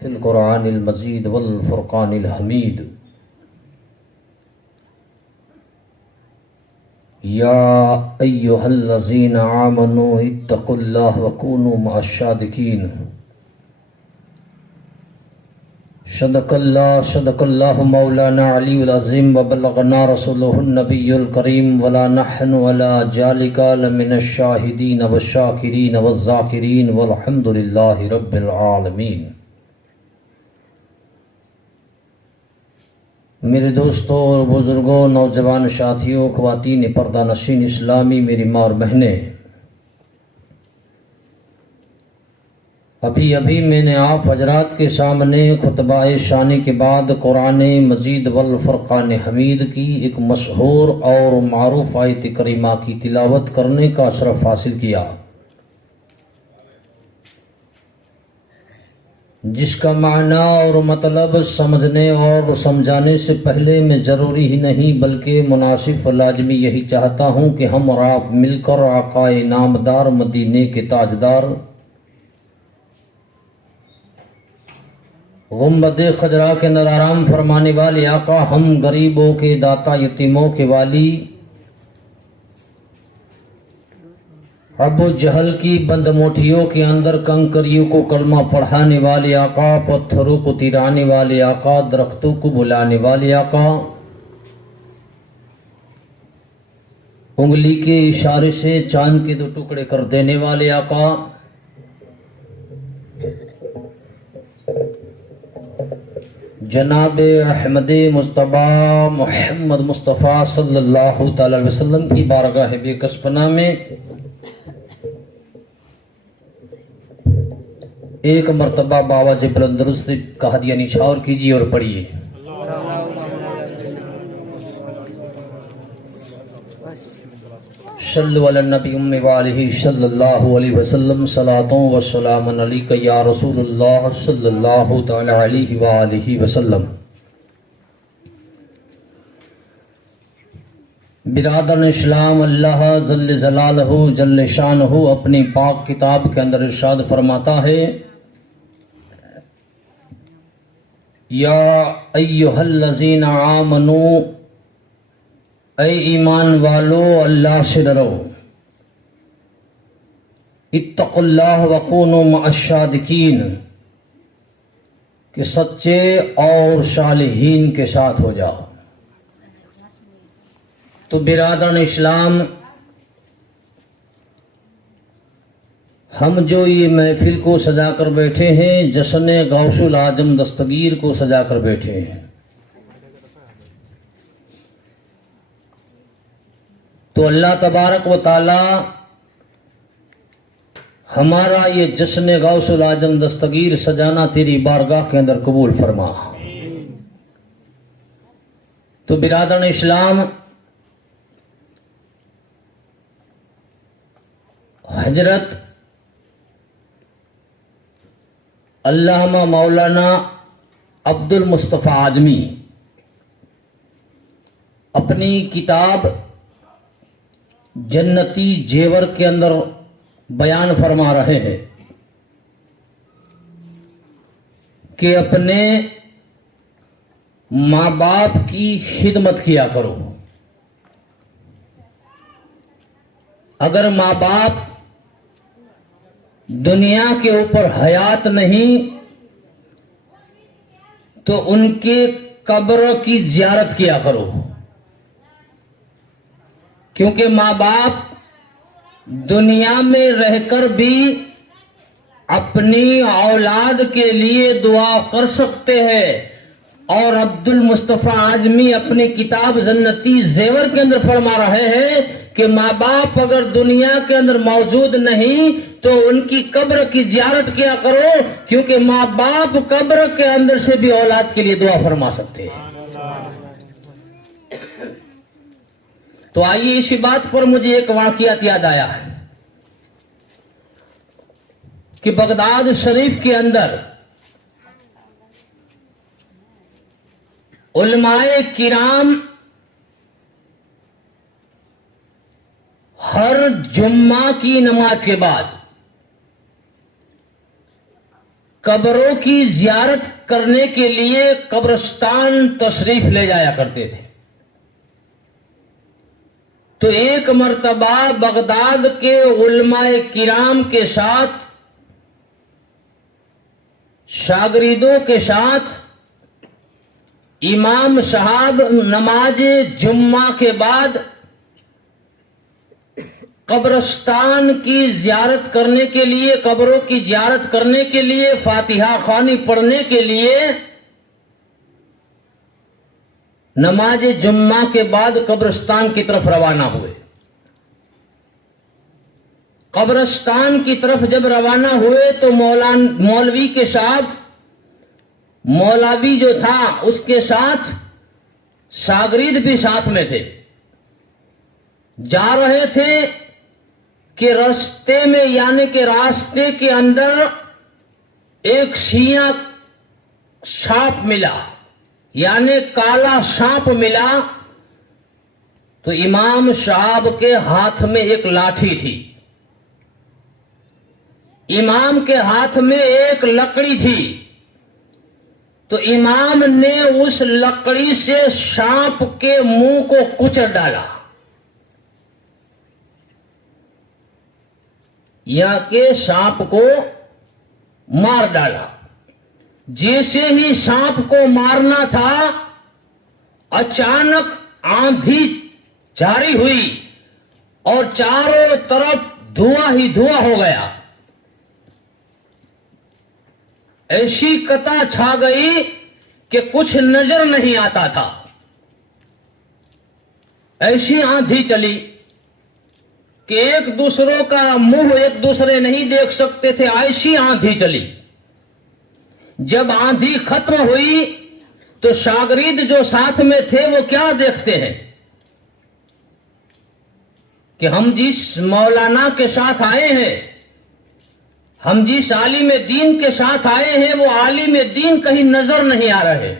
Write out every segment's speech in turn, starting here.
Fill कुरानिल मजीद वल फुरकानिल हमीद। या अय्युहल्लज़ीना आमनू इत्तक़ुल्लाह व कूनू मअश्शादिकीन। सदक़ल्लाहु मौलाना अलीयुल अज़ीम व बल्लगना रसूलुहुन नबियुल करीम वला नहनु अला ज़ालिका लमिनश शाहिदीन वश्शाकिरीन वज़्ज़ाकिरीन वल्हम्दुलिल्लाहि रब्बिल आलमीन। मेरे दोस्तों और बुज़ुर्गों, नौजवान साथियों, ख़वातीन पर्दा नशीन इस्लामी, मेरी माँ और बहनें, अभी मैंने आप हजरात के सामने खुतबा शानी के बाद कुरान मजीद वल फुरकान हमीद की एक मशहूर और मारूफ आयत करीमा की तिलावत करने का शरफ हासिल किया, जिसका माना और मतलब समझने और समझाने से पहले मैं ज़रूरी ही नहीं बल्कि मुनासिब लाजमी यही चाहता हूँ कि हम और आप मिलकर आकाए नामदार मदीने के ताजदार गुंबद खजरा के अंदर आराम फरमाने वाले आका, हम गरीबों के दाता, यतीमों के वाली, अबू जहल की बंद मोटियों के अंदर कंकरियों को कलमा पढ़ाने वाले आका, पत्थरों को तिराने वाले आका, दरख्तों को बुलाने वाले आका, उंगली के इशारे से चांद के दो टुकड़े कर देने वाले आका, जनाब अहमद मुस्तफ़ा मोहम्मद मुस्तफ़ा सल्लल्लाहु तआला अलैहि वसल्लम की बारगाह बेकसपना में एक मरतबा बावाज़ बुलंद दुरूद का हदिया निछावर कीजिए और पढ़िए। सल्लु अला नबी उम्मी वालिही सल्लल्लाहु अलैहि वसल्लम, सलातों व सलामन अलैका या रसूलुल्लाह सल्लल्लाहु तआला अलैहि व आलिहि वसल्लम। बिरादर इस्लाम, अल्लाह जल्ल जलालहु जल्ल शानहु अपनी पाक किताब के अंदर इरशाद फरमाता है, या अय्युहल्लज़ीना आमनू, ऐ ईमान वालो अल्लाह से डरो, इत्तक़ुल्लाह व कूनू मअश्शादिकीन, कि सच्चे और सालिहीन के साथ हो जाओ। तो बिरादरान इस्लाम, हम जो ये महफिल को सजा कर बैठे हैं, जश्न गौसुल आजम दस्तगीर को सजा कर बैठे हैं, तो अल्लाह तबारक व ताला हमारा ये जश्न गौसुल आजम दस्तगीर सजाना तेरी बारगाह के अंदर कबूल फरमा। तो बिरादरान इस्लाम, हजरत अल्लामा मौलाना अब्दुल मुस्तफ़ा आजमी अपनी किताब जन्नती जेवर के अंदर बयान फरमा रहे हैं कि अपने माँ बाप की खिदमत किया करो। अगर माँ बाप दुनिया के ऊपर हयात नहीं तो उनके कब्र की जियारत किया करो, क्योंकि माँ बाप दुनिया में रहकर भी अपनी औलाद के लिए दुआ कर सकते हैं। और अब्दुल मुस्तफ़ा आजमी अपनी किताब जन्नती जेवर के अंदर फरमा रहे हैं कि माँ बाप अगर दुनिया के अंदर मौजूद नहीं तो उनकी कब्र की जियारत किया करो, क्योंकि माँ बाप कब्र के अंदर से भी औलाद के लिए दुआ फरमा सकते हैं। तो आइए, इसी बात पर मुझे एक वाक़ियात याद आया है कि बगदाद शरीफ के अंदर उलमाए किराम हर जुम्मा की नमाज के बाद कब्रों की जियारत करने के लिए कब्रिस्तान तशरीफ ले जाया करते थे। तो एक मर्तबा बगदाद के उलमाए किराम के साथ, शागिर्दों के साथ इमाम साहब नमाज जुम्मा के बाद कब्रिस्तान की जियारत करने के लिए, कब्रों की जियारत करने के लिए, फातिहा ख्वानी पढ़ने के लिए नमाज जुम्मा के बाद कब्रिस्तान की तरफ रवाना हुए। कब्रिस्तान की तरफ जब रवाना हुए तो मौलवी के साथ, मौलवी जो था उसके साथ शागिर्द भी साथ में थे। जा रहे थे कि रास्ते में, यानी कि रास्ते के अंदर एक सियाह सांप मिला, यानी काला सांप मिला। तो इमाम साहब के हाथ में एक लाठी थी, इमाम के हाथ में एक लकड़ी थी। तो इमाम ने उस लकड़ी से सांप के मुंह को कुचल डाला, या के सांप को मार डाला। जैसे ही सांप को मारना था, अचानक आंधी जारी हुई और चारों तरफ धुआं ही धुआं हो गया। ऐसी कता छा गई कि कुछ नजर नहीं आता था। ऐसी आंधी चली कि एक दूसरों का मुंह एक दूसरे नहीं देख सकते थे, ऐसी आंधी चली। जब आंधी खत्म हुई तो शागिर्द जो साथ में थे वो क्या देखते हैं कि हम जिस मौलाना के साथ आए हैं, हम जिस आलिम दीन के साथ आए हैं, वो आलिम दीन कहीं नजर नहीं आ रहे।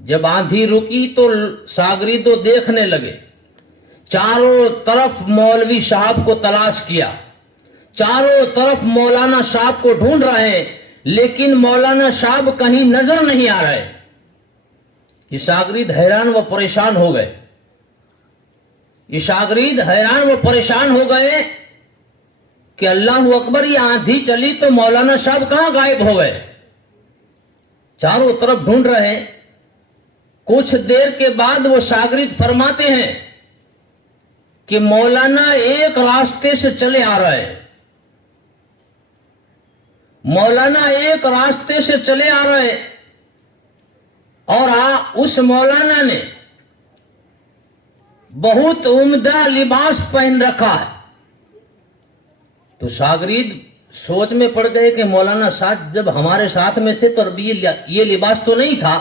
जब आंधी रुकी तो शागिर्द देखने लगे, चारों तरफ मौलवी साहब को तलाश किया, चारों तरफ मौलाना साहब को ढूंढ रहे हैं, लेकिन मौलाना साहब कहीं नजर नहीं आ रहे। ये शागिर्द हैरान व परेशान हो गए। ये शागिर्द हैरान व परेशान हो गए कि अल्लाह अकबर, ये आंधी चली तो मौलाना साहब कहां गायब हो गए। चारों तरफ ढूंढ रहे हैं। कुछ देर के बाद वो शागिर्द फरमाते हैं कि मौलाना एक रास्ते से चले आ रहे हैं, मौलाना एक रास्ते से चले आ रहे हैं, और उस मौलाना ने बहुत उम्दा लिबास पहन रखा है। तो शागिर्द सोच में पड़ गए कि मौलाना साहब जब हमारे साथ में थे तो अभी ये लिबास तो नहीं था,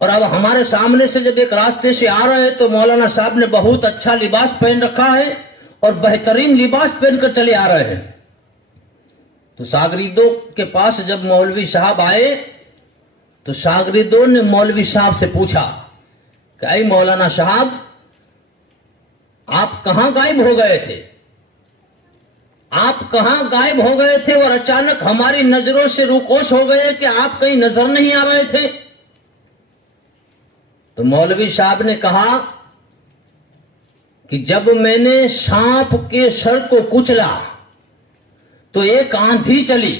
और अब हमारे सामने से जब एक रास्ते से आ रहे हैं तो मौलाना साहब ने बहुत अच्छा लिबास पहन रखा है और बेहतरीन लिबास पहनकर चले आ रहे हैं। तो शागिर्दों के पास जब मौलवी साहब आए तो शागिर्दों ने मौलवी साहब से पूछा कि आई मौलाना साहब, आप कहां गायब हो गए थे, आप कहां गायब हो गए थे और अचानक हमारी नजरों से रुकोश हो गए कि आप कहीं नजर नहीं आ रहे थे। तो मौलवी साहब ने कहा कि जब मैंने सांप के सर को कुचला तो एक आंधी चली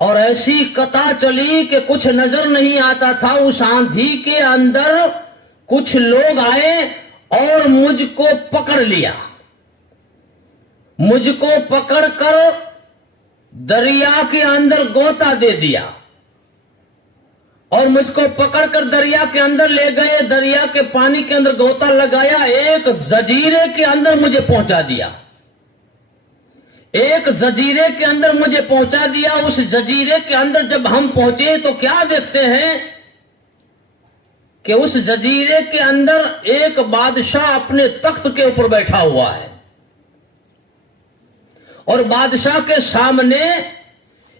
और ऐसी कता चली कि कुछ नजर नहीं आता था। उस आंधी के अंदर कुछ लोग आए और मुझको पकड़ लिया, मुझको पकड़कर दरिया के अंदर गोता दे दिया और मुझको पकड़कर दरिया के अंदर ले गए। दरिया के पानी के अंदर गोता लगाया, एक जजीरे के अंदर मुझे पहुंचा दिया, एक जजीरे के अंदर मुझे पहुंचा दिया। उस जजीरे के अंदर जब हम पहुंचे तो क्या देखते हैं कि उस जजीरे के अंदर एक बादशाह अपने तख्त के ऊपर बैठा हुआ है और बादशाह के सामने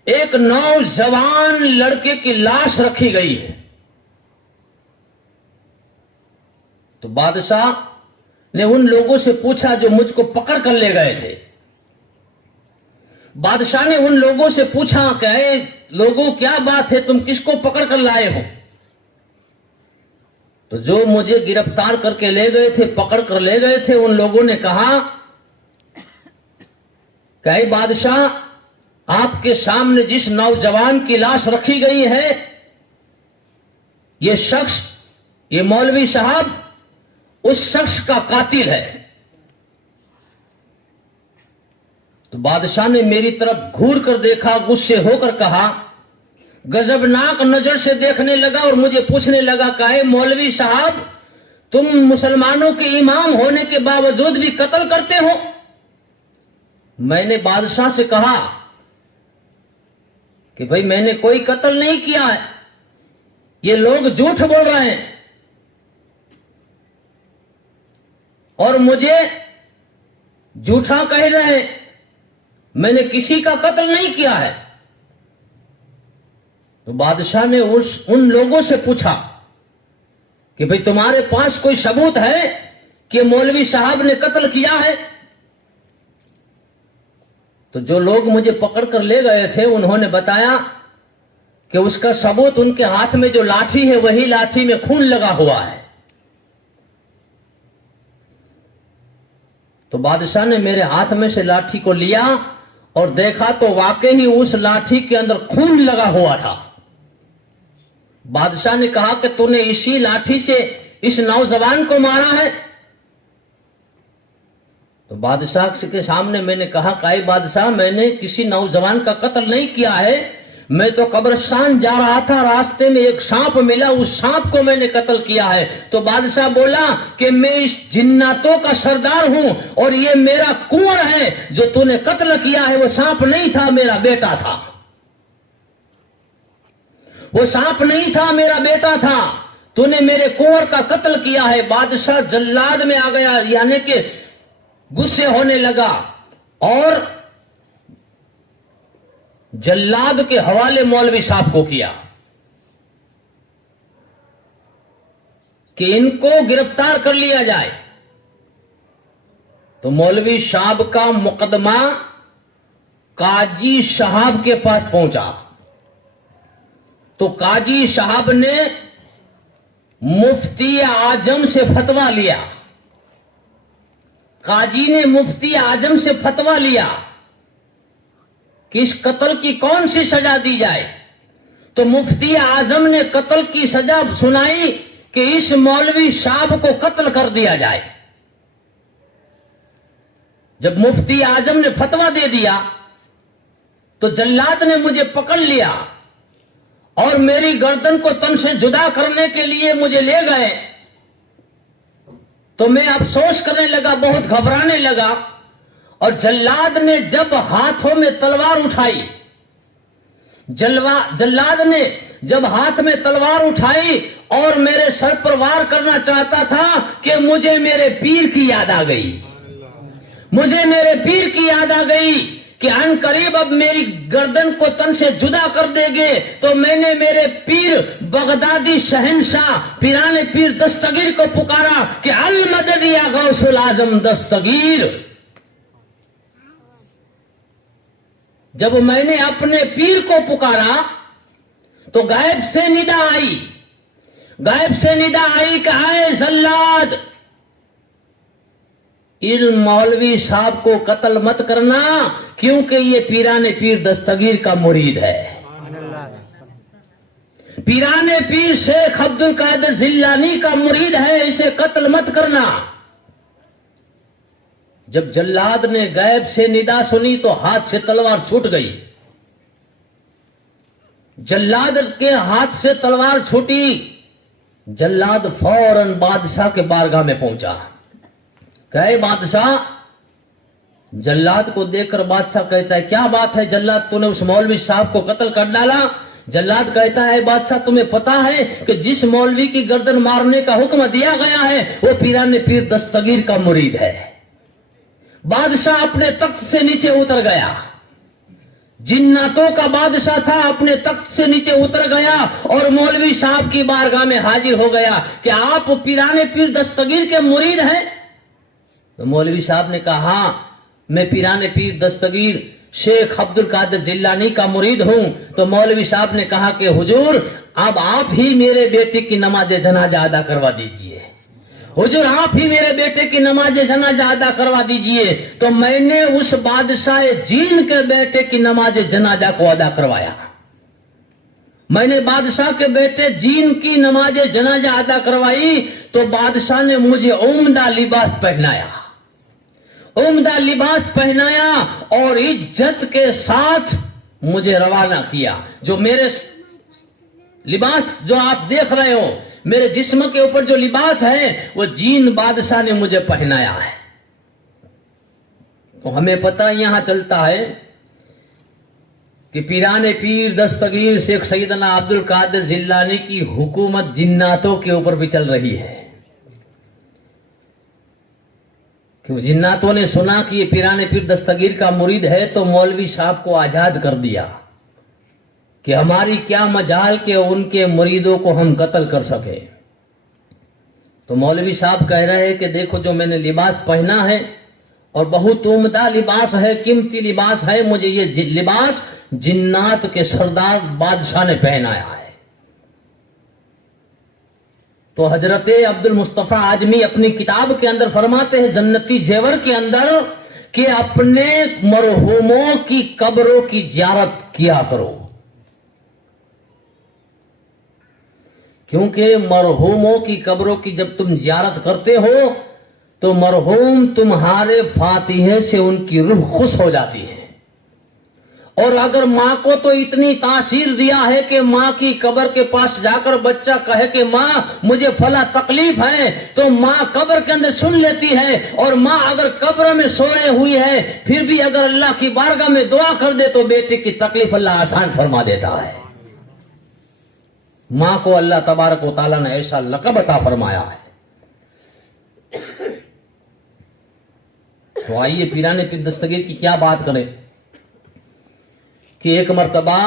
एक नौजवान लड़के की लाश रखी गई है। तो बादशाह ने उन लोगों से पूछा जो मुझको पकड़ कर ले गए थे बादशाह ने उन लोगों से पूछा कि लोगों क्या बात है, तुम किसको पकड़ कर लाए हो? तो जो मुझे गिरफ्तार करके ले गए थे, पकड़ कर ले गए थे, उन लोगों ने कहा कि बादशाह, आपके सामने जिस नौजवान की लाश रखी गई है, ये शख्स, ये मौलवी साहब उस शख्स का कातिल है। तो बादशाह ने मेरी तरफ घूर कर देखा, गुस्से होकर कहा, गजबनाक नजर से देखने लगा और मुझे पूछने लगा, कहे मौलवी साहब, तुम मुसलमानों के इमाम होने के बावजूद भी कत्ल करते हो? मैंने बादशाह से कहा कि भाई मैंने कोई कत्ल नहीं किया है, ये लोग झूठ बोल रहे हैं और मुझे झूठा कह रहे हैं, मैंने किसी का कत्ल नहीं किया है। तो बादशाह ने उन लोगों से पूछा कि भाई तुम्हारे पास कोई सबूत है कि मौलवी साहब ने कत्ल किया है? तो जो लोग मुझे पकड़ कर ले गए थे उन्होंने बताया कि उसका सबूत उनके हाथ में जो लाठी है, वही लाठी में खून लगा हुआ है। तो बादशाह ने मेरे हाथ में से लाठी को लिया और देखा तो वाकई ही उस लाठी के अंदर खून लगा हुआ था। बादशाह ने कहा कि तूने इसी लाठी से इस नौजवान को मारा है? तो बादशाह के सामने मैंने कहा, काई बादशाह, मैंने किसी नौजवान का कत्ल नहीं किया है, मैं तो कब्रिस्तान जा रहा था, रास्ते में एक सांप मिला, उस सांप को मैंने कत्ल किया है। तो बादशाह बोला कि मैं इस जिन्नातों का सरदार हूं और ये मेरा कुंवर है, जो तूने कत्ल किया है वो सांप नहीं था, मेरा बेटा था। वो सांप नहीं था, मेरा बेटा था, तूने मेरे कुंवर का कत्ल किया है। बादशाह जल्लाद में आ गया, यानी कि गुस्से होने लगा और जल्लाद के हवाले मौलवी साहब को किया कि इनको गिरफ्तार कर लिया जाए। तो मौलवी साहब का मुकदमा काजी साहब के पास पहुंचा। तो काजी साहब ने मुफ्ती आजम से फतवा लिया। काजी ने मुफ्ती आजम से फतवा लिया कि इस कत्ल की कौन सी सजा दी जाए। तो मुफ्ती आजम ने कत्ल की सजा सुनाई कि इस मौलवी साहब को कत्ल कर दिया जाए। जब मुफ्ती आजम ने फतवा दे दिया तो जल्लाद ने मुझे पकड़ लिया और मेरी गर्दन को तन से जुदा करने के लिए मुझे ले गए। तो मैं अफसोस करने लगा, बहुत घबराने लगा। और जल्लाद ने जब हाथों में तलवार उठाई, जल्लाद ने जब हाथ में तलवार उठाई और मेरे सर पर वार करना चाहता था कि मुझे मेरे पीर की याद आ गई। मुझे मेरे पीर की याद आ गई कि अनकरीब अब मेरी गर्दन को तन से जुदा कर देंगे। तो मैंने मेरे पीर बगदादी शहंशाह पीराने पीर दस्तगीर को पुकारा कि अल मदद या गौसुल आजम दस्तगीर। जब मैंने अपने पीर को पुकारा तो गायब से निदा आई, गायब से निदा आई कि आए जल्लाद, इन मौलवी साहब को कत्ल मत करना, क्योंकि ये पीराने पीर दस्तगीर का मुरीद है। पीराने पीर शेख अब्दुल कादिर जिलानी का मुरीद है, इसे कत्ल मत करना। जब जल्लाद ने गायब से निदा सुनी तो हाथ से तलवार छूट गई। जल्लाद के हाथ से तलवार छूटी। जल्लाद फौरन बादशाह के बारगाह में पहुंचा। कहे बादशाह, जल्लाद को देखकर बादशाह कहता है, क्या बात है जल्लाद, तूने उस मौलवी साहब को कत्ल कर डाला? जल्लाद कहता है, बादशाह तुम्हें पता है कि जिस मौलवी की गर्दन मारने का हुक्म दिया गया है वो पीराने पीर दस्तगीर का मुरीद है। बादशाह अपने तख्त से नीचे उतर गया। जिन्नातों का बादशाह था, अपने तख्त से नीचे उतर गया और मौलवी साहब की बारगाह में हाजिर हो गया कि आप पीराने पीर दस्तगीर के मुरीद हैं? तो मौलवी साहब ने कहा, हाँ, मैं पीराने पीर दस्तगीर शेख अब्दुल कादिर जिल्लानी का मुरीद हूं। तो मौलवी साहब ने कहा कि हुजूर अब आप ही मेरे बेटे की नमाज जनाजा अदा करवा दीजिए, हुजूर आप ही मेरे बेटे की नमाज जनाजा अदा करवा दीजिए। तो मैंने उस बादशाह जीन के बेटे की नमाज जनाजा को अदा करवाया। मैंने बादशाह के बेटे जीन की नमाज जनाजा अदा करवाई तो बादशाह ने मुझे उम्दा लिबास पहनाया, उम्दा लिबास पहनाया और इज्जत के साथ मुझे रवाना किया। जो मेरे लिबास जो आप देख रहे हो, मेरे जिस्म के ऊपर जो लिबास है वो जीन बादशाह ने मुझे पहनाया है। तो हमें पता यहां चलता है कि पीराने पीर दस्तगीर शेख सैयदना अब्दुल कादिर जिल्लानी की हुकूमत जिन्नातों के ऊपर भी चल रही है। क्यों? जिन्नातों ने सुना कि ये पीराने पीर दस्तगीर का मुरीद है तो मौलवी साहब को आजाद कर दिया कि हमारी क्या मजाल के उनके मुरीदों को हम कत्ल कर सके। तो मौलवी साहब कह रहे हैं कि देखो जो मैंने लिबास पहना है और बहुत उम्दा लिबास है, कीमती लिबास है, मुझे ये लिबास जिन्नात के सरदार बादशाह ने पहनाया है। तो हजरत अब्दुल मुस्तफा आजमी अपनी किताब के अंदर फरमाते हैं जन्नती जेवर के अंदर कि अपने मरहूमों की कब्रों की जियारत किया करो, क्योंकि मरहूमों की कब्रों की जब तुम जियारत करते हो तो मरहूम तुम्हारे फातिहे से उनकी रूह खुश हो जाती है। और अगर माँ को तो इतनी तासीर दिया है कि माँ की कब्र के पास जाकर बच्चा कहे कि माँ मुझे फला तकलीफ है तो माँ कब्र के अंदर सुन लेती है। और माँ अगर कब्र में सोए हुई है फिर भी अगर अल्लाह की बारगाह में दुआ कर दे तो बेटे की तकलीफ अल्लाह आसान फरमा देता है। माँ को अल्लाह तबारक व तआला ने ऐसा लक़ब अता फरमाया है। तो आइए पीराने पीर दस्तगीर की क्या बात करें कि एक मर्तबा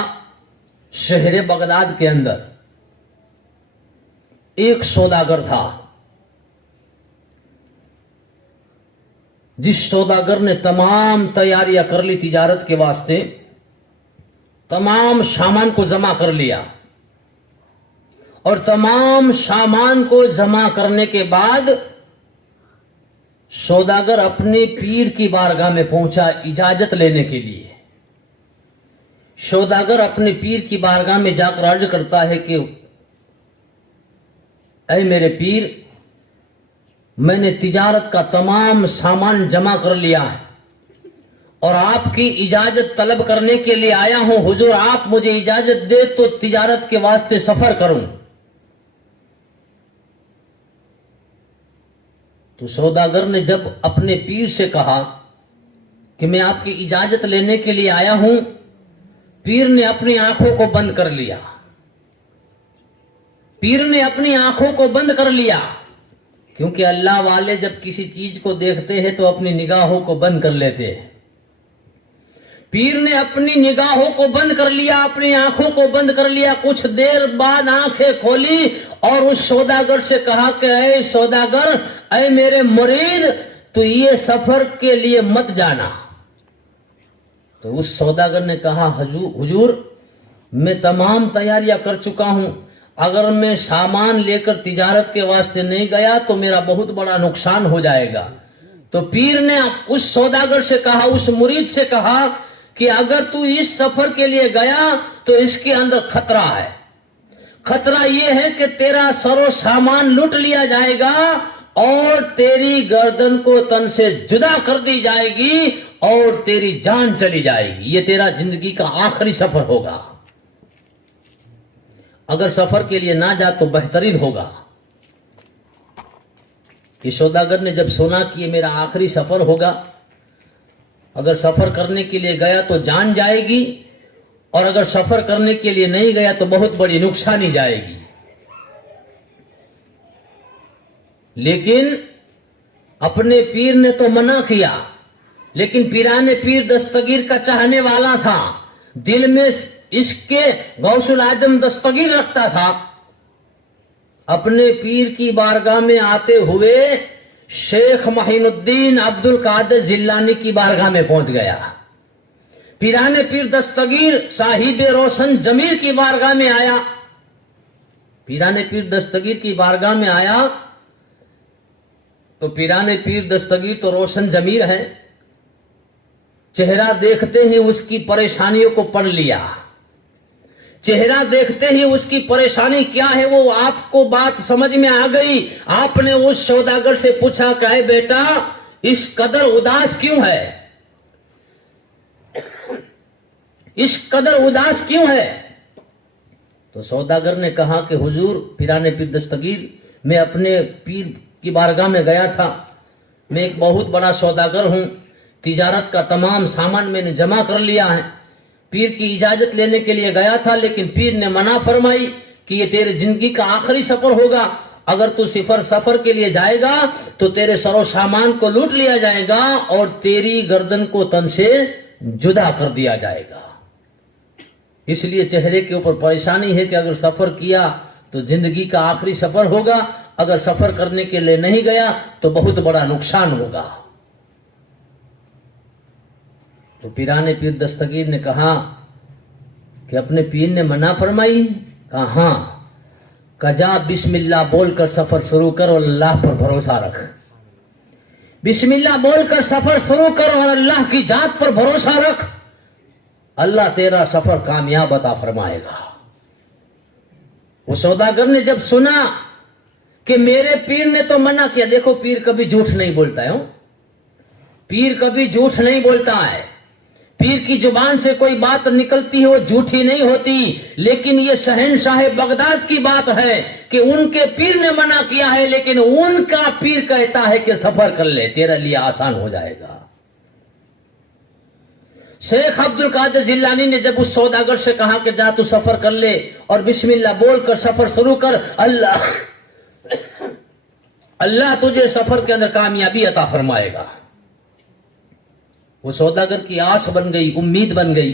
शहर बगदाद के अंदर एक सौदागर था, जिस सौदागर ने तमाम तैयारियां कर ली तिजारत के वास्ते, तमाम सामान को जमा कर लिया और तमाम सामान को जमा करने के बाद सौदागर अपने पीर की बारगाह में पहुंचा इजाजत लेने के लिए। सौदागर अपने पीर की बारगाह में जाकर अर्ज करता है कि ऐ मेरे पीर, मैंने तिजारत का तमाम सामान जमा कर लिया है और आपकी इजाजत तलब करने के लिए आया हूं। हुजूर आप मुझे इजाजत दे तो तिजारत के वास्ते सफर करूं। तो सौदागर ने जब अपने पीर से कहा कि मैं आपकी इजाजत लेने के लिए आया हूं, पीर ने अपनी आंखों को बंद कर लिया। पीर ने अपनी आंखों को बंद कर लिया, क्योंकि अल्लाह वाले जब किसी चीज को देखते हैं तो अपनी निगाहों को बंद कर लेते हैं। पीर ने अपनी निगाहों को बंद कर लिया, अपनी आंखों को बंद कर लिया। कुछ देर बाद आंखें खोली और उस सौदागर से कहा कि ऐ सौदागर, ऐ मेरे मुरीद, तो ये सफर के लिए मत जाना। तो उस सौदागर ने कहा हुजूर मैं तमाम तैयारियां कर चुका हूं, अगर मैं सामान लेकर तिजारत के वास्ते नहीं गया तो मेरा बहुत बड़ा नुकसान हो जाएगा। तो पीर ने उस सौदागर से कहा, उस मुरीद से कहा कि अगर तू इस सफर के लिए गया तो इसके अंदर खतरा है। खतरा यह है कि तेरा सरो सामान लूट लिया जाएगा और तेरी गर्दन को तन से जुदा कर दी जाएगी और तेरी जान चली जाएगी। ये तेरा जिंदगी का आखिरी सफर होगा। अगर सफर के लिए ना जा तो बेहतरीन होगा। इस सौदागर ने जब सुना कि ये मेरा आखिरी सफर होगा, अगर सफर करने के लिए गया तो जान जाएगी और अगर सफर करने के लिए नहीं गया तो बहुत बड़ी नुकसानी जाएगी। लेकिन अपने पीर ने तो मना किया, लेकिन पीराने पीर दस्तगीर का चाहने वाला था, दिल में इसके गौसुल आजम दस्तगीर रखता था। अपने पीर की बारगाह में आते हुए शेख मोइनुद्दीन अब्दुल कादिर जिल्लानी की बारगाह में पहुंच गया। पीराने पीर दस्तगीर साहिब रोशन जमीर की बारगाह में आया। पीराने पीर दस्तगीर की बारगाह में आया तो पीराने पीर दस्तगीर तो रोशन जमीर है, चेहरा देखते ही उसकी परेशानियों को पढ़ लिया। चेहरा देखते ही उसकी परेशानी क्या है वो आपको बात समझ में आ गई। आपने उस सौदागर से पूछा कि बेटा इस कदर उदास क्यों है, इस कदर उदास क्यों है? तो सौदागर ने कहा कि हुजूर पीराने पीर दस्तगीर, मैं अपने पीर की बारगाह में गया था, मैं एक बहुत बड़ा सौदागर हूं, तिजारत का तमाम सामान मैंने जमा कर लिया है, पीर की इजाजत लेने के लिए गया था, लेकिन पीर ने मना फरमाई कि ये तेरे जिंदगी का आखिरी सफर होगा, अगर तू सफर के लिए जाएगा तो तेरे सरो सामान को लूट लिया जाएगा और तेरी गर्दन को तन से जुदा कर दिया जाएगा। इसलिए चेहरे के ऊपर परेशानी है कि अगर सफर किया तो जिंदगी का आखिरी सफर होगा, अगर सफर करने के लिए नहीं गया तो बहुत बड़ा नुकसान होगा। तो पीराने पीर दस्तगीर ने कहा कि अपने पीर ने मना फरमाई? कहा हाँ। कजा बिस्मिल्लाह बोलकर सफर शुरू कर और अल्लाह पर भरोसा रख। बिस्मिल्लाह बोलकर सफर शुरू कर और अल्लाह की जात पर भरोसा रख, अल्लाह तेरा सफर कामयाब अता फरमाएगा। वो सौदागर ने जब सुना कि मेरे पीर ने तो मना किया, देखो पीर कभी झूठ नहीं बोलता है, पीर कभी झूठ नहीं बोलता है, पीर की जुबान से कोई बात निकलती है वो झूठी नहीं होती। लेकिन ये शहनशाह बगदाद की बात है कि उनके पीर ने मना किया है, लेकिन उनका पीर कहता है कि सफर कर ले, तेरे लिए आसान हो जाएगा। शेख अब्दुल कादिर जिलानी ने जब उस सौदागर से कहा कि जा तू सफर कर ले और बिस्मिल्लाह बोलकर सफर शुरू कर, अल्लाह तुझे सफर के अंदर कामयाबी अता फरमाएगा। वो सौदागर की आस बन गई, उम्मीद बन गई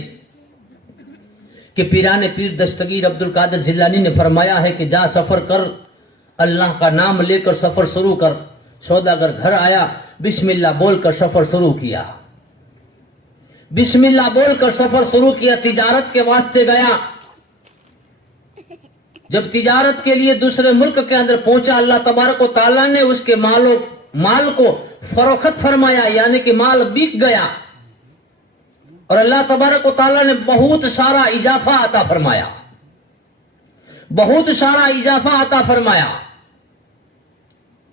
कि पीराने पीर दस्तगीर अब्दुल कादिर जिलानी ने फरमाया है कि जा सफर कर, अल्लाह का नाम लेकर सफर शुरू कर। सौदागर घर आया, बिस्मिल्लाह बोलकर सफर शुरू किया, बिस्मिल्लाह बोलकर सफर शुरू किया, तिजारत के वास्ते गया। जब तिजारत के लिए दूसरे मुल्क के अंदर पहुंचा, अल्लाह तबारक व तआला ने उसके माल को फरोख्त फरमाया, यानी कि माल बिक गया और अल्लाह तबारक व तआला ने बहुत सारा इजाफा अता फरमाया, बहुत सारा इजाफा अता फरमाया।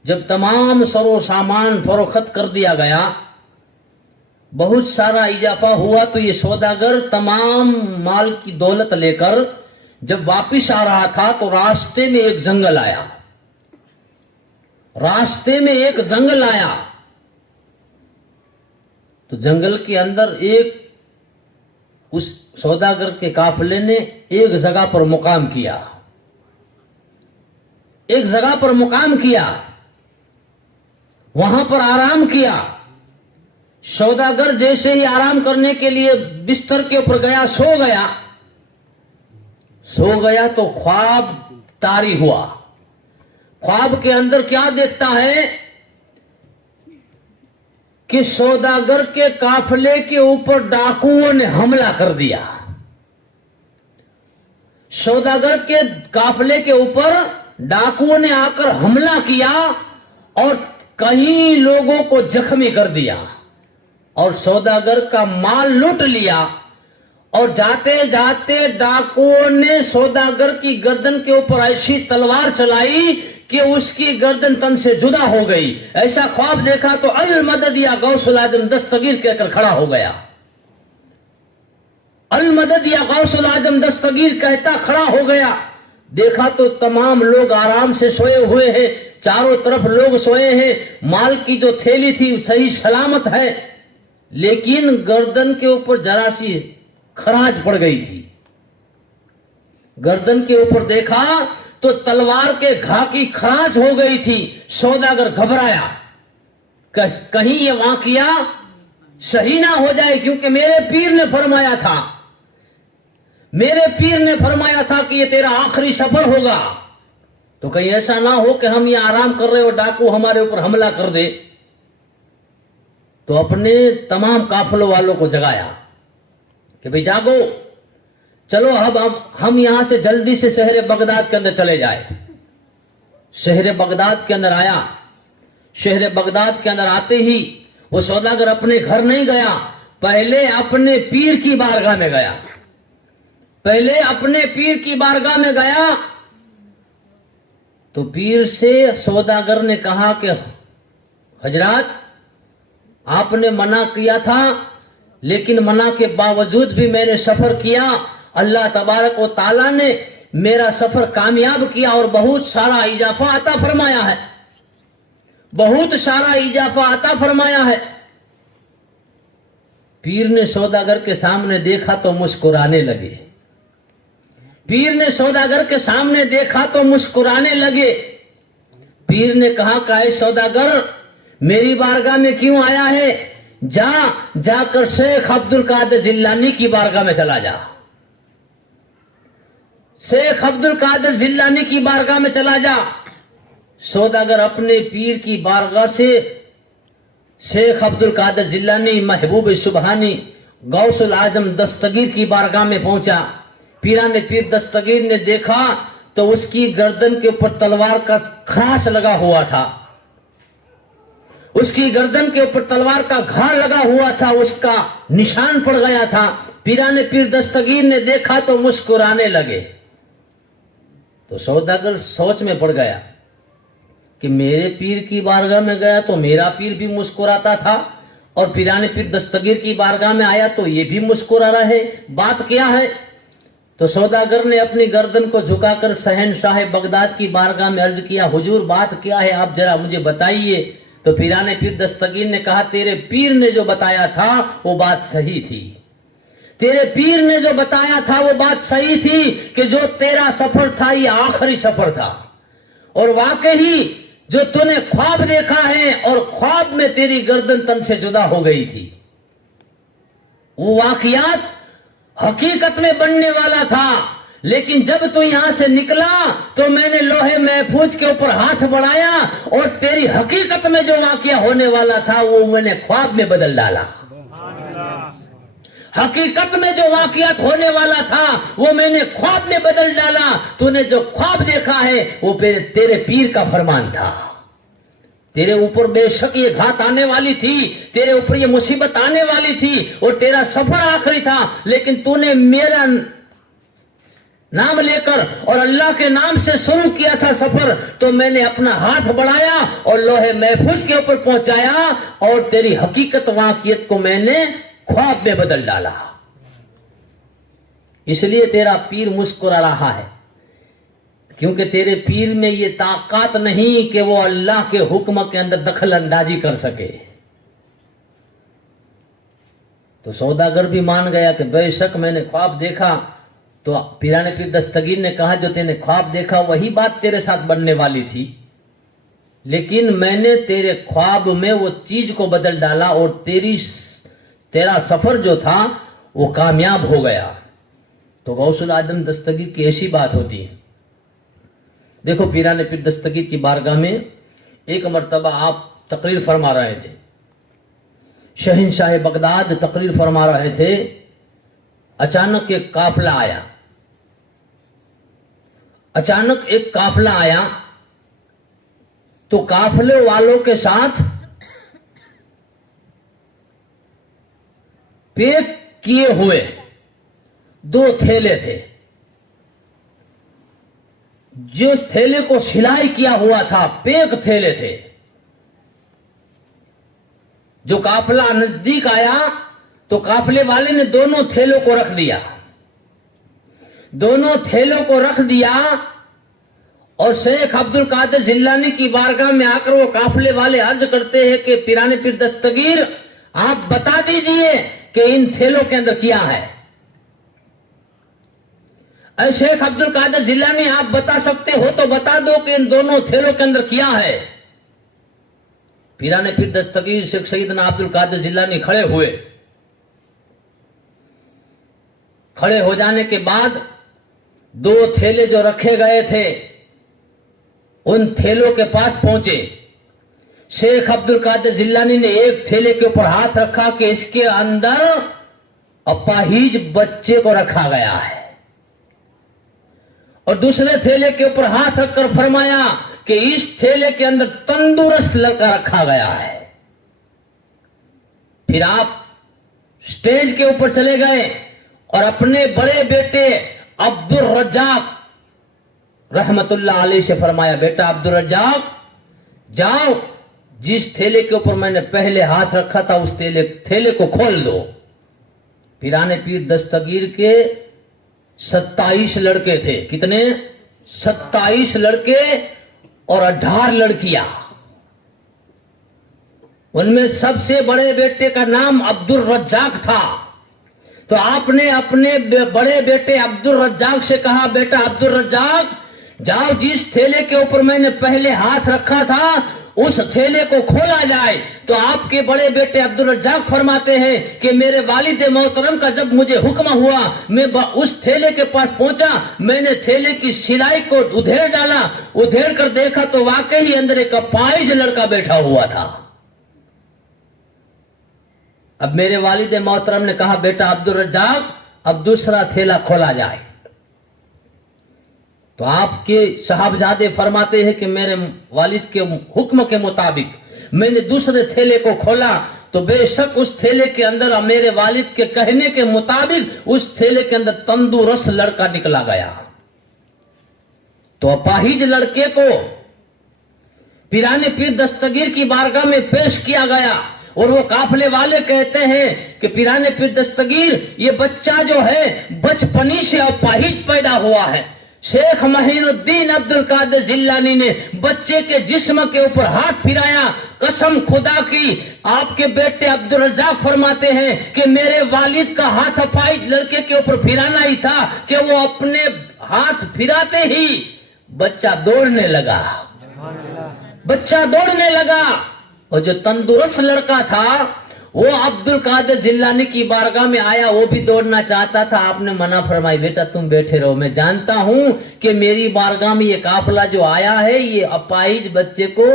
जब तमाम सरो सामान फरोख्त कर दिया गया, बहुत सारा इजाफा हुआ, तो ये सौदागर तमाम माल की दौलत लेकर जब वापिस आ रहा था तो रास्ते में एक जंगल आया, रास्ते में एक जंगल आया। तो जंगल के अंदर एक उस सौदागर के काफिले ने एक जगह पर मुकाम किया, एक जगह पर मुकाम किया, वहां पर आराम किया। सौदागर जैसे ही आराम करने के लिए बिस्तर के ऊपर गया, सो गया तो ख्वाब तारी हुआ। ख्वाब के अंदर क्या देखता है कि सौदागर के काफिले के ऊपर डाकुओं ने हमला कर दिया। सौदागर के काफिले के ऊपर डाकुओं ने आकर हमला किया और कई लोगों को जख्मी कर दिया और सौदागर का माल लूट लिया। और जाते जाते डाकुओं ने सौदागर की गर्दन के ऊपर ऐसी तलवार चलाई कि उसकी गर्दन तन से जुदा हो गई। ऐसा ख्वाब देखा तो अल मदद या गौसुल आजम दस्तगीर कहकर खड़ा हो गया। अल मदद या गौसुल आजम दस्तगीर कहता खड़ा हो गया। देखा तो तमाम लोग आराम से सोए हुए हैं, चारों तरफ लोग सोए हैं, माल की जो थैली थी सही सलामत है, लेकिन गर्दन के ऊपर जरा सी खराज पड़ गई थी। गर्दन के ऊपर देखा तो तलवार के घा की खराज हो गई थी। सौदागर घबराया, कहीं ये वाकया सही ना हो जाए, क्योंकि मेरे पीर ने फरमाया था, मेरे पीर ने फरमाया था कि ये तेरा आखिरी सफर होगा। तो कहीं ऐसा ना हो कि हम ये आराम कर रहे हो, डाकू हमारे ऊपर हमला कर दे। तो अपने तमाम काफिलों वालों को जगाया, कि भाई जागो, चलो अब हम यहां से जल्दी से शहर बगदाद के अंदर चले जाए। शहर बगदाद के अंदर आया। शहर बगदाद के अंदर आते ही वो सौदागर अपने घर नहीं गया, पहले अपने पीर की बारगाह में गया। पहले अपने पीर की बारगाह में गया तो पीर से सौदागर ने कहा कि हजरत, आपने मना किया था, लेकिन मना के बावजूद भी मैंने सफर किया। अल्लाह तबारक व ताला ने मेरा सफर कामयाब किया और बहुत सारा इजाफा अता फरमाया है, बहुत सारा इजाफा अता फरमाया है। पीर ने सौदागर के सामने देखा तो मुस्कुराने लगे। पीर ने सौदागर के सामने देखा तो मुस्कुराने लगे। पीर ने कहा, काहे सौदागर, मेरी बारगाह में क्यों आया है? जाकर शेख अब्दुल कादिर जिलानी की बारगाह में चला जा। शेख अब्दुल कादिर जिलानी की बारगाह में चला जा। सौदागर अपने पीर की बारगाह से शेख अब्दुल कादिर जिलानी महबूब सुबहानी गौसुल आजम दस्तगीर की बारगाह में पहुंचा। पीराने पीर दस्तगीर ने देखा तो उसकी गर्दन के ऊपर तलवार का खास लगा हुआ था, उसकी गर्दन के ऊपर तलवार का घाव लगा हुआ था, उसका निशान पड़ गया था। पीराने पीर दस्तगीर ने देखा तो मुस्कुराने लगे। तो सौदागर सोच में पड़ गया कि मेरे पीर की बारगाह में गया तो मेरा पीर भी मुस्कुराता था, और पीराने पीर दस्तगीर की बारगाह में आया तो ये भी मुस्कुरा रहे, बात क्या है? तो सौदागर ने अपनी गर्दन को झुकाकर शहनशाह बगदाद की बारगाह में अर्ज किया, हुजूर बात क्या है, आप जरा मुझे बताइए। तो पीराने पीर दस्तगीर ने कहा, तेरे पीर ने जो बताया था वो बात सही थी। तेरे पीर ने जो बताया था वो बात सही थी कि जो तेरा सफर था ये आखिरी सफर था, और वाकई जो तूने ख्वाब देखा है और ख्वाब में तेरी गर्दन तन से जुदा हो गई थी, वो वाकयात हकीकत में बनने वाला था। लेकिन जब तू यहां से निकला तो मैंने लोहे महफूज के ऊपर हाथ बढ़ाया और तेरी हकीकत में जो वाकया होने वाला था वो मैंने ख्वाब में बदल डाला। हकीकत में जो वाकयात होने वाला था वो मैंने ख्वाब में बदल डाला। तूने जो ख्वाब देखा है वो तेरे पीर का फरमान था। तेरे ऊपर बेशक ये घात आने वाली थी, तेरे ऊपर ये मुसीबत आने वाली थी, और तेरा सफर आखिरी था, लेकिन तूने मेरा नाम लेकर और अल्लाह के नाम से शुरू किया था सफर, तो मैंने अपना हाथ बढ़ाया और लोहे महफूज के ऊपर पहुंचाया और तेरी हकीकत वाकियत को मैंने ख्वाब में बदल डाला। इसलिए तेरा पीर मुस्कुरा रहा है, क्योंकि तेरे पीर में ये ताकत नहीं कि वो अल्लाह के हुक्म के अंदर दखल अंदाजी कर सके। तो सौदागर भी मान गया कि बेशक मैंने ख्वाब देखा। तो पीराने पीर दस्तगीर ने कहा, जो तेने ख्वाब देखा वही बात तेरे साथ बनने वाली थी, लेकिन मैंने तेरे ख्वाब में वो चीज को बदल डाला और तेरा सफर जो था वो कामयाब हो गया। तो गौसुल आजम दस्तगीर की ऐसी बात होती है। देखो, पीराने पीर दस्तगीर की बारगाह में एक मर्तबा आप तकरीर फरमा रहे थे, शहनशाह बगदाद तकरीर फरमा रहे थे। अचानक एक काफिला आया। अचानक एक काफिला आया तो काफिले वालों के साथ पैक किए हुए 2 थैले थे। जिस थैले को सिलाई किया हुआ था, पैक थैले थे। जो काफिला नजदीक आया तो काफिले वाले ने दोनों थैलों को रख दिया। दोनों थैलों को रख दिया और शेख अब्दुल कादिर जिलानी की बारगाह में आकर वो काफिले वाले अर्ज करते हैं कि पीराने पीर दस्तगीर, आप बता दीजिए कि इन थैलों के अंदर क्या है। अरे शेख अब्दुल कादिर जिलानी, आप बता सकते हो तो बता दो कि इन दोनों थैलों के अंदर क्या है। पीराने पीर दस्तगीर शेख सैयदना अब्दुल कादिर जिलानी खड़े हुए। खड़े हो जाने के बाद 2 थैले जो रखे गए थे उन थैलों के पास पहुंचे। शेख अब्दुल कादिर जिलानी ने एक थैले के ऊपर हाथ रखा कि इसके अंदर अपाहिज बच्चे को रखा गया है और दूसरे थैले के ऊपर हाथ रखकर फरमाया कि इस थैले के अंदर तंदुरुस्त लड़का रखा गया है। फिर आप स्टेज के ऊपर चले गए और अपने बड़े बेटे अब्दुल रज्जाक रहमतुल्लाह अलैह से फरमाया, बेटा अब्दुल रज्जाक जाओ, जिस थैले के ऊपर मैंने पहले हाथ रखा था उस थैले को खोल दो। पीराने पीर दस्तगीर के 27 लड़के थे। कितने? 27 लड़के और 18 लड़कियां। उनमें सबसे बड़े बेटे का नाम अब्दुल रज्जाक था। तो आपने अपने बड़े बेटे अब्दुल रज्जाक से कहा, बेटा अब्दुल रज्जाक जाओ, जिस थैले के ऊपर मैंने पहले हाथ रखा था उस थैले को खोला जाए। तो आपके बड़े बेटे अब्दुल रज्जाक फरमाते हैं कि मेरे वालिद मोहतरम का जब मुझे हुक्म हुआ, मैं उस थैले के पास पहुंचा, मैंने थैले की सिलाई को उधेड़ डाला, उधेड़ कर देखा तो वाकई ही अंदर एक अपाहिज लड़का बैठा हुआ था। अब मेरे वालिद मोहतरम ने कहा, बेटा अब्दुल रज्जाक अब दूसरा थैला खोला जाए। तो आपके साहबजादे फरमाते हैं कि मेरे वालिद के हुक्म के मुताबिक मैंने दूसरे थैले को खोला तो बेशक उस थैले के अंदर मेरे वालिद के कहने के मुताबिक उस थैले के अंदर तंदुरुस्त लड़का निकला गया। तो अपाहिज लड़के को पीराने पीर दस्तगीर की बारगाह में पेश किया गया और वो काफले वाले कहते हैं कि पीराने पीर दस्तगीर, ये बच्चा जो है बचपनी से अपाहिज पैदा हुआ है। शेख महीनुद्दीन अब्दुल कादिर जिलानी ने बच्चे के जिस्म के ऊपर हाथ फिराया, कसम खुदा की आपके बेटे अब्दुल रज्जाक फरमाते हैं कि मेरे वालिद का हाथ अपाहिज लड़के के ऊपर फिराना ही था कि वो अपने हाथ फिराते ही बच्चा दौड़ने लगा, बच्चा दौड़ने लगा। और जो तंदुरुस्त लड़का था वो अब्दुल कादिर जिलानी की बारगाह में आया, वो भी दौड़ना चाहता था। आपने मना फरमाई, बेटा तुम बैठे रहो, मैं जानता हूं कि मेरी बारगाह में ये काफिला जो आया है ये अपाहिज बच्चे को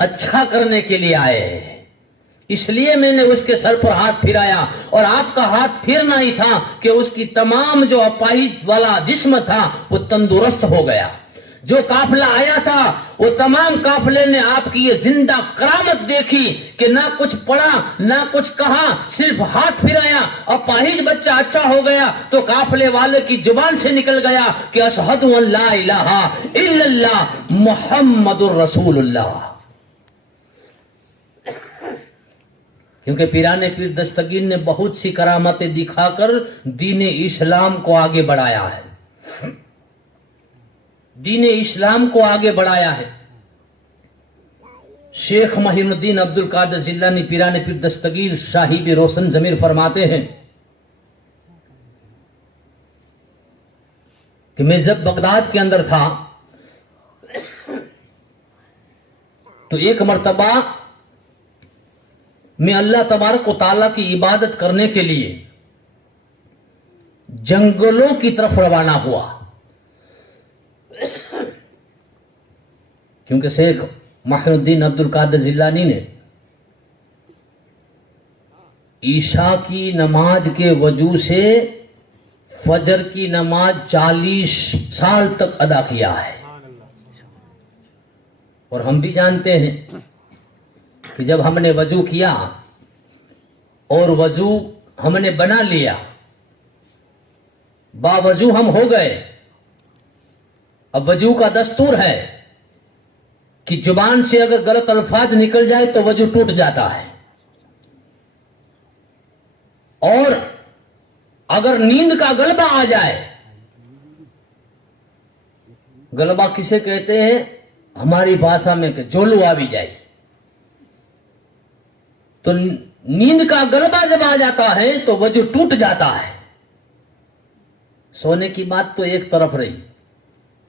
अच्छा करने के लिए आए हैं, इसलिए मैंने उसके सर पर हाथ फिराया। और आपका हाथ फिरना ही था कि उसकी तमाम जो अपाहिज वाला जिस्म था वो तंदुरुस्त हो गया। जो काफिला आया था वो तमाम काफिले ने आपकी ये जिंदा करामत देखी कि ना कुछ पढ़ा ना कुछ कहा, सिर्फ हाथ फिराया, अपाहिज बच्चा अच्छा हो गया। तो काफिले वाले की जुबान से निकल गया कि अशहदु अल्ला इलाहा इल्लल्लाह मुहम्मदुर रसूलुल्लाह। क्योंकि पीराने पीर दस्तगीर ने बहुत सी करामतें दिखाकर दीन इस्लाम को आगे बढ़ाया है, दीन इस्लाम को आगे बढ़ाया है। शेख महीनुद्दीन अब्दुल कादिर जिलानी पीराने पीर दस्तगीर साहिब रोशन जमीर फरमाते हैं कि मैं जब बगदाद के अंदर था तो एक मर्तबा मैं अल्लाह तबारक व तआला की इबादत करने के लिए जंगलों की तरफ रवाना हुआ। क्योंकि शेख महीनुद्दीन अब्दुल कादिर जिलानी ने ईशा की नमाज के वजू से फजर की नमाज 40 साल तक अदा किया है। और हम भी जानते हैं कि जब हमने वजू किया और वजू हमने बना लिया, बावजू हम हो गए। अब वजू का दस्तूर है कि जुबान से अगर गलत अल्फाज निकल जाए तो वजू टूट जाता है, और अगर नींद का गलबा आ जाए, गलबा किसे कहते हैं हमारी भाषा में कि जोलू आ भी जाए, तो नींद का गलबा जब आ जाता है तो वजू टूट जाता है। सोने की बात तो एक तरफ रही,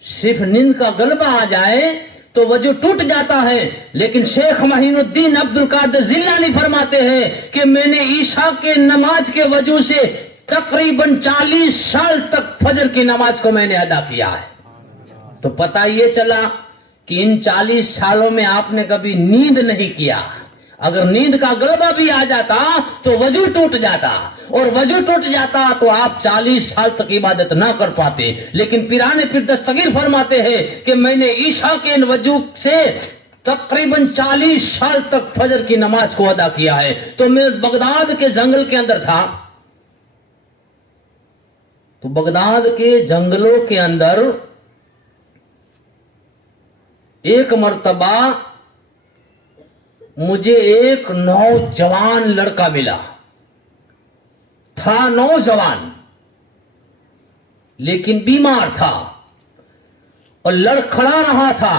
सिर्फ नींद का गलबा आ जाए तो वजू टूट जाता है। लेकिन शेख महीनुद्दीन अब्दुल कादिर जिलानी फरमाते हैं कि मैंने ईशा के नमाज के वजू से तकरीबन 40 साल तक फजर की नमाज को मैंने अदा किया है। तो पता ये चला कि इन 40 सालों में आपने कभी नींद नहीं किया, अगर नींद का गलबा भी आ जाता तो वजू टूट जाता, और वजू टूट जाता तो आप 40 साल तक इबादत ना कर पाते। लेकिन पिराने पीर दस्तगीर फरमाते हैं कि मैंने ईशा के वजू से तकरीबन 40 साल तक फजर की नमाज को अदा किया है। तो मैं बगदाद के जंगल के अंदर था, तो बगदाद के जंगलों के अंदर एक मर्तबा मुझे एक नौजवान लड़का मिला था, नौजवान, लेकिन बीमार था और लड़खड़ा रहा था,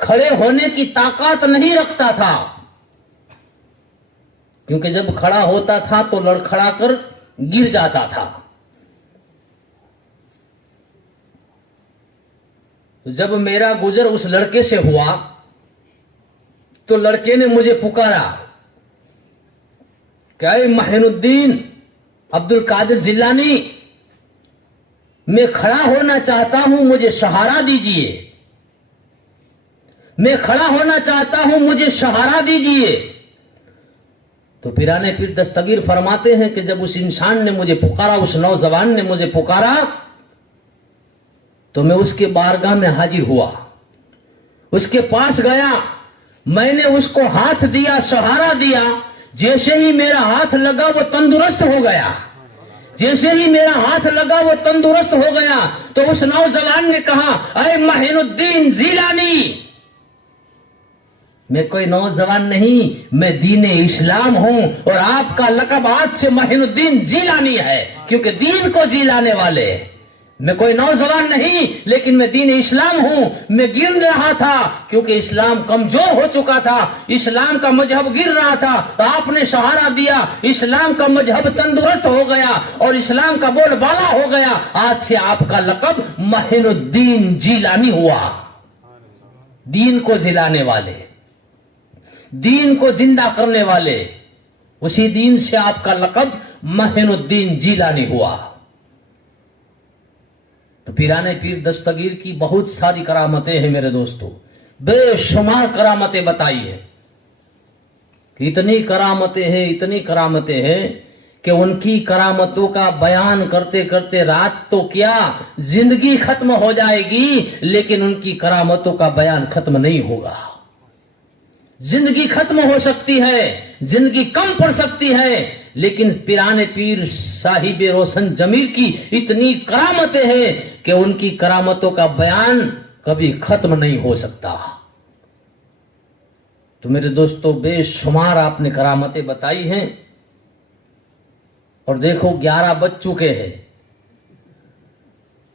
खड़े होने की ताकत नहीं रखता था, क्योंकि जब खड़ा होता था तो लड़खड़ा कर गिर जाता था। जब मेरा गुजर उस लड़के से हुआ तो लड़के ने मुझे पुकारा, क्या माहिनुद्दीन अब्दुल कादिर जिलानी, मैं खड़ा होना चाहता हूं, मुझे सहारा दीजिए, मैं खड़ा होना चाहता हूं, मुझे सहारा दीजिए। तो पिराने पीर दस्तगीर फरमाते हैं कि जब उस इंसान ने मुझे पुकारा, उस नौजवान ने मुझे पुकारा, तो मैं उसके बारगाह में हाजिर हुआ, उसके पास गया, मैंने उसको हाथ दिया, सहारा दिया। जैसे ही मेरा हाथ लगा वो तंदुरुस्त हो गया, जैसे ही मेरा हाथ लगा वो तंदुरुस्त हो गया। तो उस नौजवान ने कहा, अरे माहिनुद्दीन जिलानी, मैं कोई नौजवान नहीं, मैं दीन इस्लाम हूं और आपका लक़ब आज से माहिनुद्दीन जिलानी है, क्योंकि दीन को जिलाने वाले। मैं कोई नौजवान नहीं, लेकिन मैं दीन इस्लाम हूं। मैं गिर रहा था क्योंकि इस्लाम कमजोर हो चुका था, इस्लाम का मजहब गिर रहा था, तो आपने सहारा दिया, इस्लाम का मजहब तंदुरुस्त हो गया और इस्लाम का बोलबाला हो गया। आज से आपका लक़ब माहिनुद्दीन जिलानी हुआ, दीन को जिलाने वाले, दीन को जिंदा करने वाले, उसी दीन से आपका लक़ब माहिनुद्दीन जिलानी हुआ। तो पिराने पीर दस्तगीर की बहुत सारी करामतें हैं मेरे दोस्तों, बेशुमार करामतें बताई है। इतनी करामतें हैं, इतनी करामतें हैं कि उनकी करामतों का बयान करते करते रात तो क्या जिंदगी खत्म हो जाएगी, लेकिन उनकी करामतों का बयान खत्म नहीं होगा। जिंदगी खत्म हो सकती है, जिंदगी कम पड़ सकती है, लेकिन पिराने पीर साहिब रोशन जमीर की इतनी करामतें हैं कि उनकी करामतों का बयान कभी खत्म नहीं हो सकता। तो मेरे दोस्तों, बेशुमार आपने करामतें बताई हैं, और देखो 11 बज चुके हैं,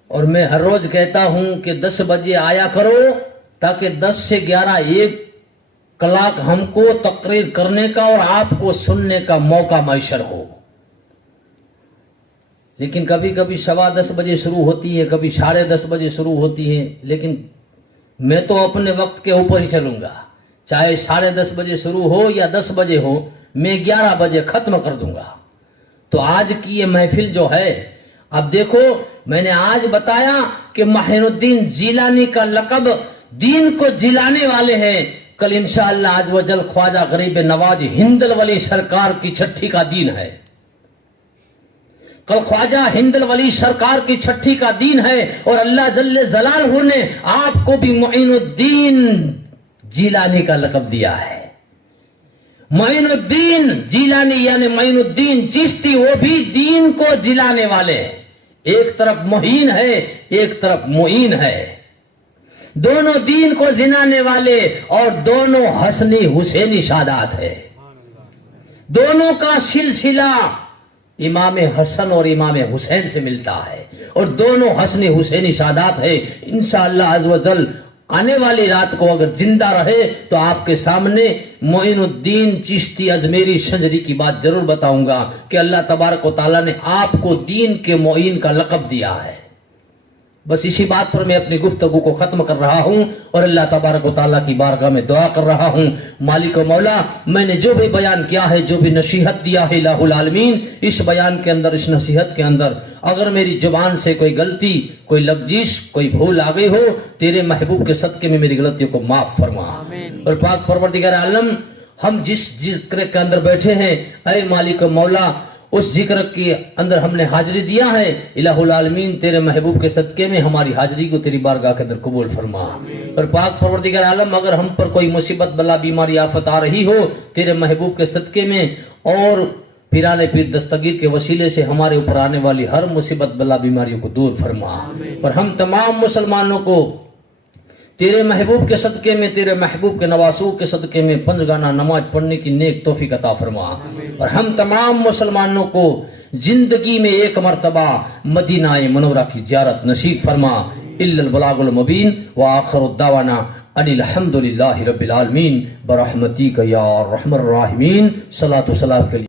और मैं हर रोज कहता हूं कि 10 बजे आया करो, ताकि 10 से 11 1 कलाक हमको तकरीर करने का और आपको सुनने का मौका मैसर हो। लेकिन कभी कभी 10:15 बजे शुरू होती है, कभी 10:30 बजे शुरू होती है, लेकिन मैं तो अपने वक्त के ऊपर ही चलूंगा, चाहे 10:30 बजे शुरू हो या 10 बजे हो, मैं 11 बजे खत्म कर दूंगा। तो आज की ये महफिल जो है, अब देखो मैंने आज बताया कि माहिनुद्दीन जिलानी का लक़ब दीन को जिलाने वाले हैं। कल इंशाअल्लाह आज वजल ख्वाजा गरीब नवाज हिंदल वली सरकार की छठी का दिन है, कल ख्वाजा हिंदल वली सरकार की छठी का दिन है, और अल्लाह जल्ले जलालहू ने आपको भी मोइनुद्दीन जिलानी का लक़ब दिया है। मोइनुद्दीन जिलानी यानी मोइनुद्दीन चिश्ती, वो भी दीन को जिलाने वाले। एक तरफ मोहीन है, एक तरफ मोइन है, दोनों दीन को जिलाने वाले, और दोनों हसनी हुसैनी सादात है। दोनों का सिलसिला इमाम हसन और इमाम हुसैन से मिलता है, और दोनों हसनी हुसैनी सादात है। इंशाअल्लाह अज़ व जल आने वाली रात को अगर जिंदा रहे तो आपके सामने मोइनुद्दीन चिश्ती अजमेरी शजरी की बात जरूर बताऊंगा कि अल्लाह तबारक व तआला ने आपको दीन के मोइन का लक़ब दिया है। बस इसी बात पर मैं अपनी गुफ्तगू को खत्म कर रहा हूं, और अल्लाह तबारक व तआला की बारगाह में दुआ कर रहा हूं, मालिक व मौला, मैंने जो भी बयान किया है, जो भी नसीहत दिया है इलाहुल आलमीन, इस बयान के अंदर, इस नसीहत के अंदर अगर मेरी जुबान से कोई गलती, कोई लफ्जिश, कोई भूल आ गई हो, तेरे महबूब के सदके में मेरी गलतियों को माफ फरमा। और पाक परवरदिगार आलम हम जिस जिक्र के अंदर बैठे हैं, ऐ मालिक मौला, उस जिक्र के अंदर हमने हाजिरी दिया है। इलाहुल आलमीन, तेरे महबूब के सदके में हमारी हाजिरी को तेरी बारगाह के अंदर कबूल फरमा। और पाक परवरदिगार आलम, अगर हम पर कोई मुसीबत बला बीमारी आफत आ रही हो, तेरे महबूब के सदके में और पिराने पीर दस्तगीर के वसीले से हमारे ऊपर आने वाली हर मुसीबत बला बीमारियों को दूर फरमा। और हम तमाम मुसलमानों को तेरे महबूब के सदके में, तेरे महबूब के नवासों के सदके में पंजगाना नमाज पढ़ने की नेक तौफीक अता फरमा। और हम तमाम मुसलमानों को जिंदगी में एक मर्तबा मदीना मनौरा की ज़ियारत नसीब फरमा। इल्लल बलागुल मुबीन व आखिरु दावाना अनिल हम्दुलिल्लाहि रब्बिल आलमीन बरहमतिक या रहमर राहिमीन। सलातो सलाम के लिए